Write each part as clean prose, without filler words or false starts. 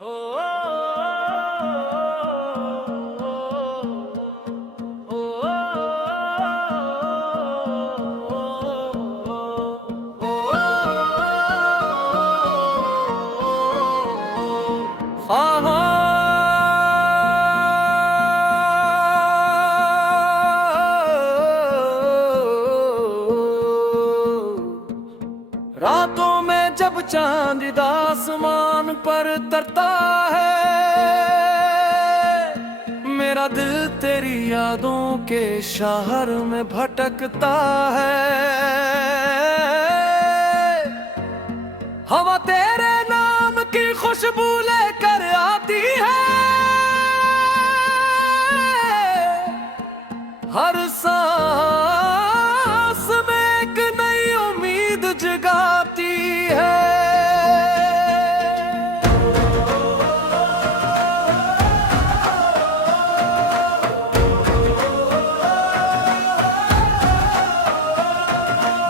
हो रातों में जब चांद आसमान पर तरता है, मेरा दिल तेरी यादों के शहर में भटकता है। हवा तेरे नाम की खुशबू लेकर आती है, हर सांस में एक नई उम्मीद जगाती है।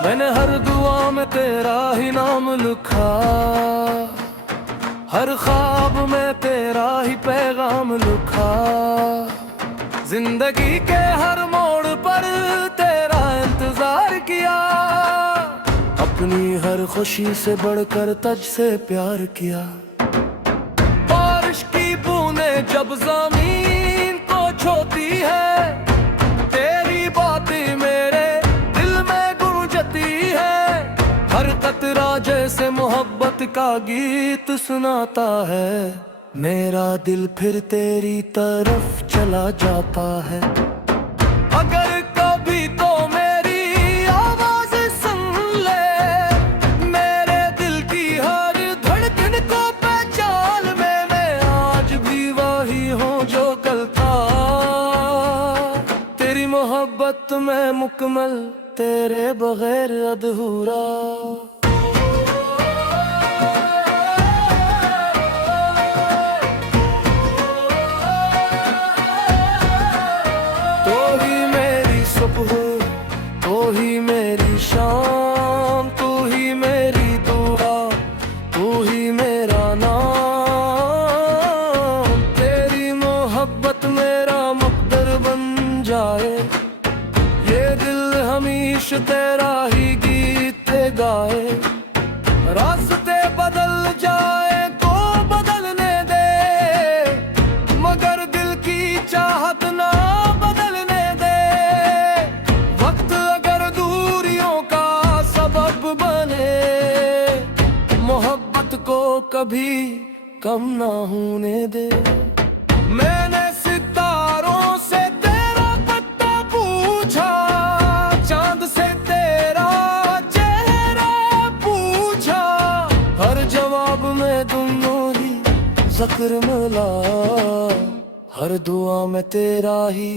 मैंने हर दुआ में तेरा ही नाम लिखा, हर ख्वाब में तेरा ही पैगाम लिखा। जिंदगी के हर मोड़ पर तेरा इंतजार किया, अपनी हर खुशी से बढ़कर तुझसे प्यार किया। बारिश की बूंदें जब जमीन को छूती है, तेरी बातें मेरे दिल में गूंजती है। हर कतरा जैसे मोहब्बत का गीत सुनाता है, मेरा दिल फिर तेरी तरफ चला जाता है। अगर कभी तो मेरी आवाज सुन ले, मेरे दिल की हर धड़कन को पहचान में। मैं आज भी वही हूँ जो कल था, तेरी मोहब्बत में मुकम्मल, तेरे बगैर अधूरा। तू ही मेरी शाम, तू ही मेरी दुआ, तू ही मेरा नाम। तेरी मोहब्बत मेरा मकदर बन जाए, ये दिल हमेशा तेरा ही गीत गाए। रास्ते बदल जाए तो बदलने दे, मगर दिल की चाहत ना बदलने दे। वक्त अगर दूरियों का सबब बने, मोहब्बत को कभी कम ना होने दे। मैंने सितारों से तेरा पता पूछा, चांद से तेरा चेहरा पूछा। हर जवाब में दोनों ही जिक्र मिला, हर दुआ में तेरा ही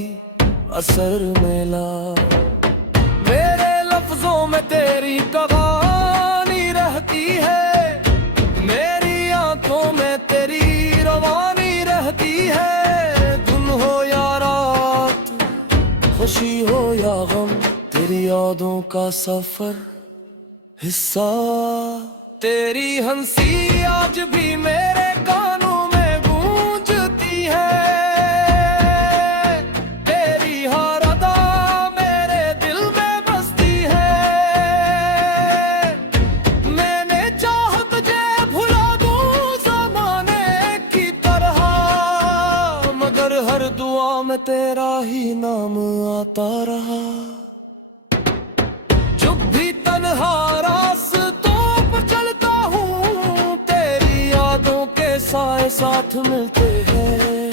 असर मिला। मेरे लफ्जों में तेरी कहानी रहती है, मेरी आंखों में तेरी रवानी रहती है। दिन हो या रात, खुशी हो या गम, तेरी यादों का सफर हिस्सा। तेरी हंसी आज भी मेरे कानों में गूंजती है, तेरी हर अदा मेरे दिल में बसती है। मैंने चाहा तुझे भुला दूं ज़माने की तरह, मगर हर दुआ में तेरा ही नाम आता रहा। जब भी तन्हा रास्तों पर चलता हूँ, तेरी यादों के साए साथ मिलते हैं।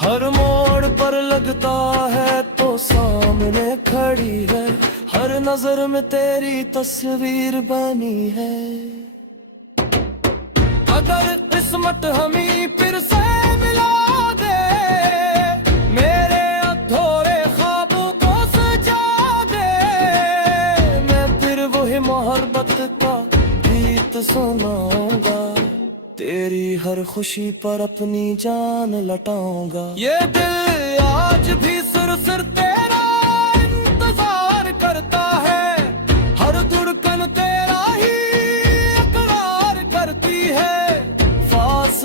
हर मोड़ पर लगता है तो सामने खड़ी है, हर नजर में तेरी तस्वीर बनी है। अगर किस्मत हमें फिर से मिला दे, मेरे अधूरे ख्वाबों को सजा दे, मैं फिर वही मोहब्बत का गीत सुनाऊंगा। तेरी हर खुशी पर अपनी जान लटाऊंगा। ये दिल आज भी सिर सिर तेरा इंतजार करता है, हर धड़कन तेरा ही इकरार करती है।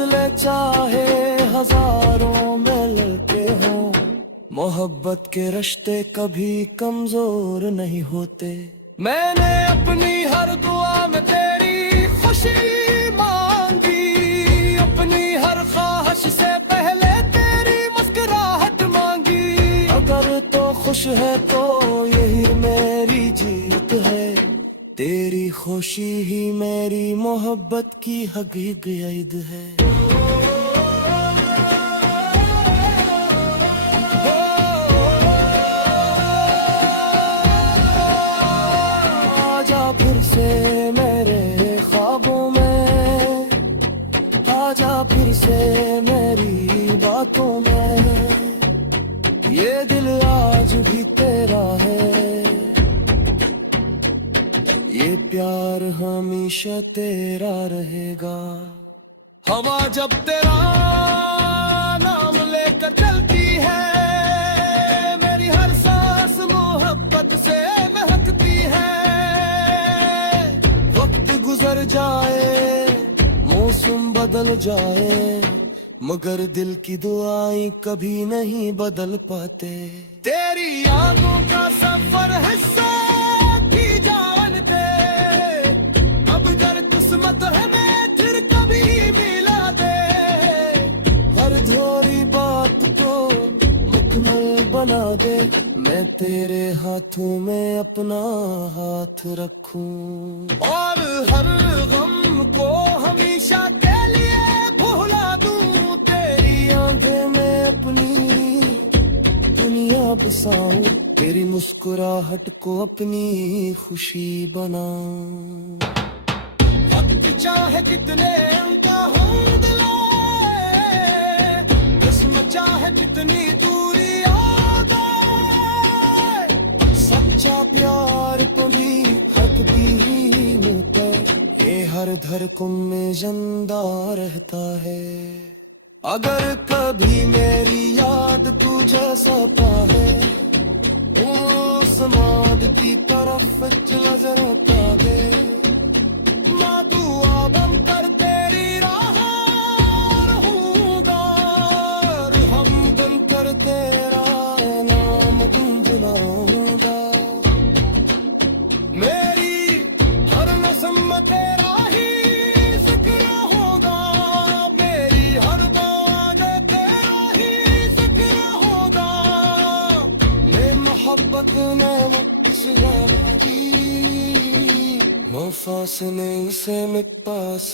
फासले चाहे हजारों में लड़के हों, मोहब्बत के रिश्ते कभी कमजोर नहीं होते। मैंने अपनी हर दुआ में तेरी खुशी मांगी, अपनी हर ख्वाहिश से पहले तेरी मुस्कुराहट मांगी। अगर तो खुश है तो यही मेरी जीत है, तेरी खुशी ही मेरी मोहब्बत की हकीकत है। आजा फिर से मेरे ख्वाबों में, आजा फिर से मेरी बातों में, ये दिल आज भी तेरा है, ये प्यार हमेशा तेरा रहेगा। हवा जब तेरा नाम लेकर चलती है, मेरी हर सांस मोहब्बत से महकती है। वक्त गुजर जाए, मौसम बदल जाए, मगर दिल की दुआएं कभी नहीं बदल पाते। तेरी यादों का सफर हिस्सा किस्मत है मैं फिर कभी मिला दे, हर थोड़ी बात को मुकम्मल बना दे। मैं तेरे हाथों में अपना हाथ रखूं और हर गम को हमेशा के लिए भुला दूं। तेरी आंखें में अपनी दुनिया बसाऊं, तेरी मुस्कुराहट को अपनी खुशी बनाऊं। चाहे कितने उनका हो दिलाए, किस्मत चाहे कितनी दूरी आ जाए, सच्चा प्यार कभी हक भी ही मिलता है, ये हर धड़कन में जिंदा रहता है। अगर कभी मेरी याद तुझे सताए, उस माद की तरफ नजर पावे, दुआ बन कर तेरी राह रहूंगा, हम बन कर तेरा नाम गुनगुनाऊंगा। मेरी हर नस्म में तेरा ही जिक्र होगा, मेरी हर बात तेरा ही जिक्र होगा। मैं मोहब्बत ने वो किस की फासले से मिट पास